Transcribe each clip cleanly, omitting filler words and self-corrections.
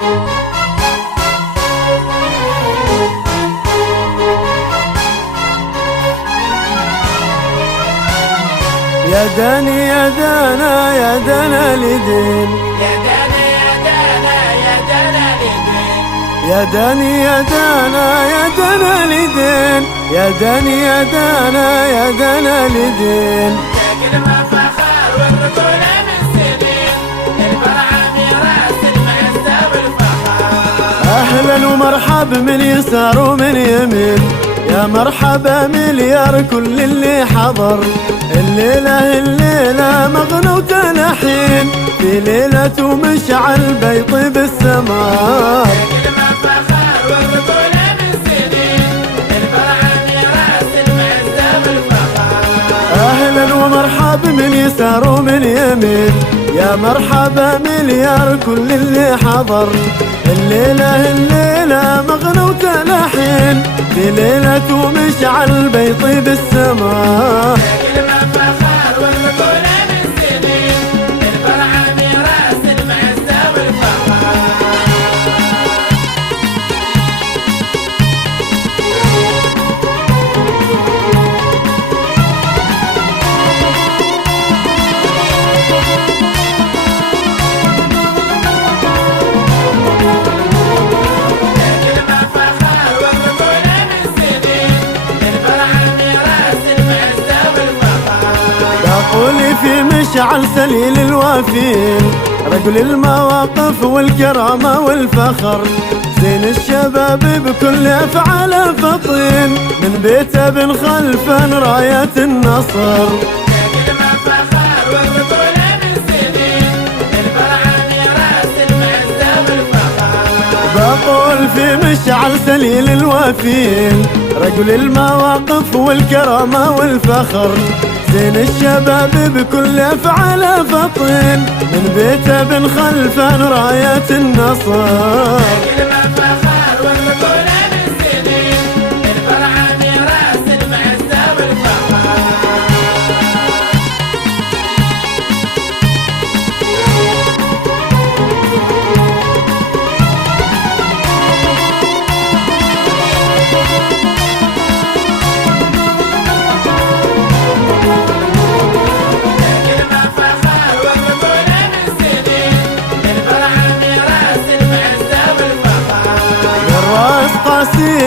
يا داني يا دانا يا دانا لدين، يا دانا يا دانا يا دانا لدين، يا داني يا دانا يا دانا لدين، يا داني يا دانا يا دانا لدين. يا كلمة فخر والرجولة من سنين، الفرحة ميراث المعزة والفخر. أهلا ومرحب من يسار ومن يمين، يا مرحبا مليار كل اللي حضر. الليلة مغنى وتلحين، في ليلة مشعل بيطيب السمار. يا كلمة فخر والرجولة من سنين، الفرحة ميراث المعزة والفخر. أهلا ومرحب من يسار ومن يمين، يا مرحبا مليار كل اللي حضر. الليلة مغنى وتلحين، في ليلة مشعل بيطيب السمار. يا كلمة فخر والرجولة من سنين، الفرحة ميراث المعزة والفخر. قولي في مشعل سليل الوافين، رجل المواقف والكرامة والفخر. زين الشباب بكل أفعاله فطين، من بيته ابن خلفا راية النصر. يا كلمة فخر والرجولة من سنين، الفرحة ميراث المعزة والفخر. بقول في مشعل سليل الوافين، رجل المواقف والكرامة والفخر. زين الشباب بكل أفعاله فطين، من بيته ابن خلفا راية النصر. يا كلمة فخر والرجولة من سنين، الفرحة ميراث المعزة والفخر.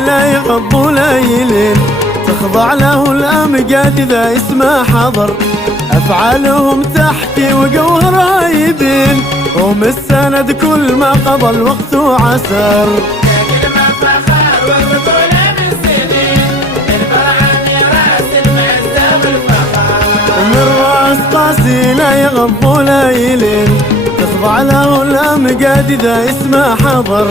لا يغض ليل، تخضع له الأمجاد إذا اسمه حضر. أفعالهم تحكي وجوهر رايبين، هم السند كل ما قضى الوقت وعسر. يا كلمة فخر والرجولة من سنين، الفرحة ميراث المعزة والفخر. من راس قاسي لا يغض ليل، تخضع له الأمجاد إذا اسمه حضر.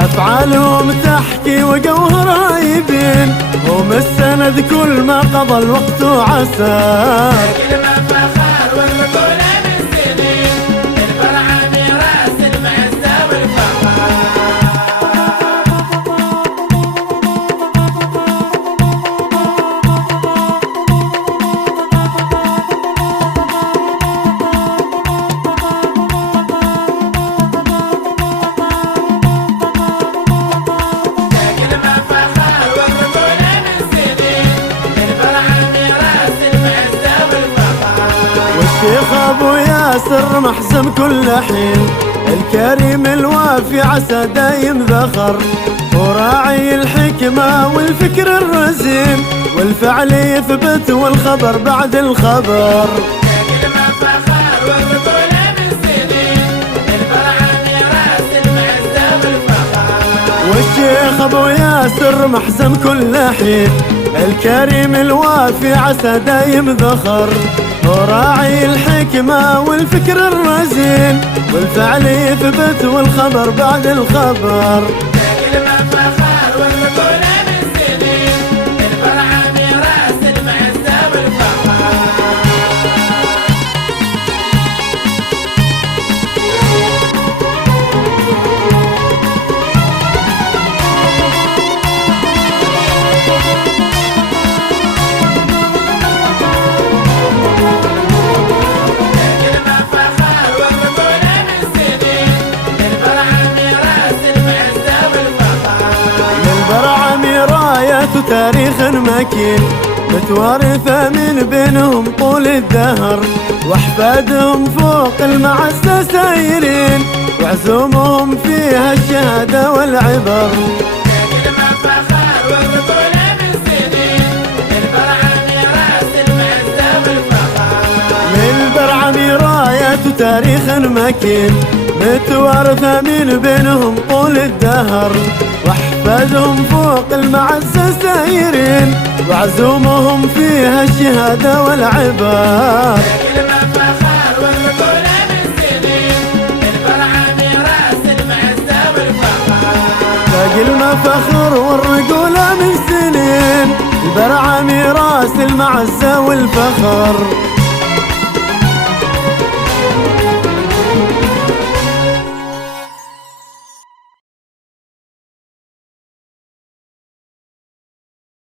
أفعالهم تحكي وجوهر رايبين، هم السند كل ما قضى الوقت وعسر. يا كلمة فخر والرجولة من سنين، الفرحة ميراث المعزة والفخر. الشيخ ابو ياسر محزم كل حين، الكريم الوافي عسى دايم ذخر. وراعي الحكمة والفكر الرزين، والفعل يثبت والخبر بعد الخبر. يا كلمة فخر والرجولة من سنين، الفرحة ميراث المعزة والفخر. والشيخ ابو ياسر محزم كل حين، الكريم الوافي عسى دايم ذخر. وراعي الحكمة والفكر الرزين، والفعل يثبت والخبر بعد الخبر. يا كلمة فخر والرجولة من سنين، الفرحة ميراث المعزة والفخر. وتاريخ مكين، متوارثة من بينهم طول الدهر، واحفادهم فوق المعزة سايرين، وعزومهم فيها الشهادة والعبر. كلمة فخر والبطولة من سنين، للبرعمي راس المعزة والفخر. للبرعمي راية وتاريخ مكين، متوارثة من بينهم طول الدهر، واحفادهم فوق المعزة سايرين، وعزومهم فيها الشهادة والعبر. كلمة فخر والبطولة من سنين، للبرعمي راس المعزة والفخر. كلمة فخر والرجولة من سنين، البرعمي راس المعزة والفخر.